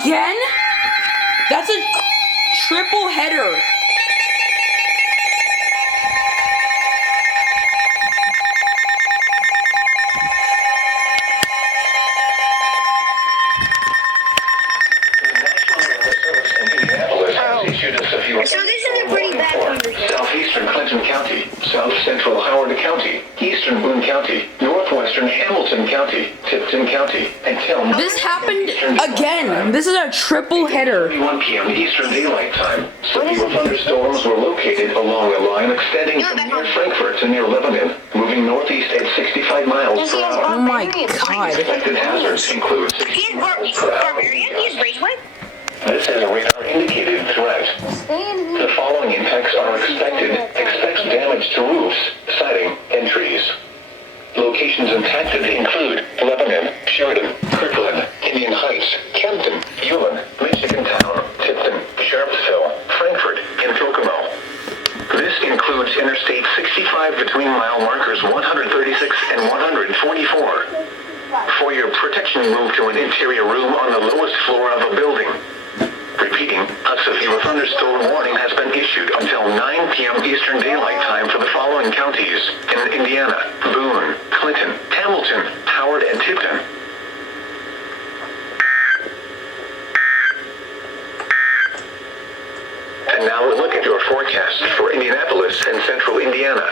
Again? That's a triple header. So this is a pretty bad thunderstorm. Southeastern Clinton County, South Central Howard County, Eastern Boone County, Northwestern Hamilton County, Tipton County, and Tellme. This happened again. This is a triple header. 1 p.m. Eastern Daylight Time. Severe thunderstorms were located along a line extending from near Frankfurt to near Lebanon, moving northeast at 65 miles per hour. Oh my god. Expected hazards include He's barbarian? He's rageway? This is a radar-indicated threat. The following impacts are expected. Expect damage to roofs, siding, and trees. Locations impacted include Lebanon, Sheridan, Kirkland, Indian Heights, Kempton, Ulen, Michigan Town, Tipton, Sharpsville, Frankfurt, and Kokomo. This includes Interstate 65 between mile markers 136 and 144. For your protection, move to an interior room on the lowest floor of a building. Repeating, a severe thunderstorm warning has been issued until 9 p.m. Eastern Daylight Time for the following counties in Indiana: Boone, Clinton, Hamilton, Howard, and Tipton. And now a look at your forecast for Indianapolis and central Indiana.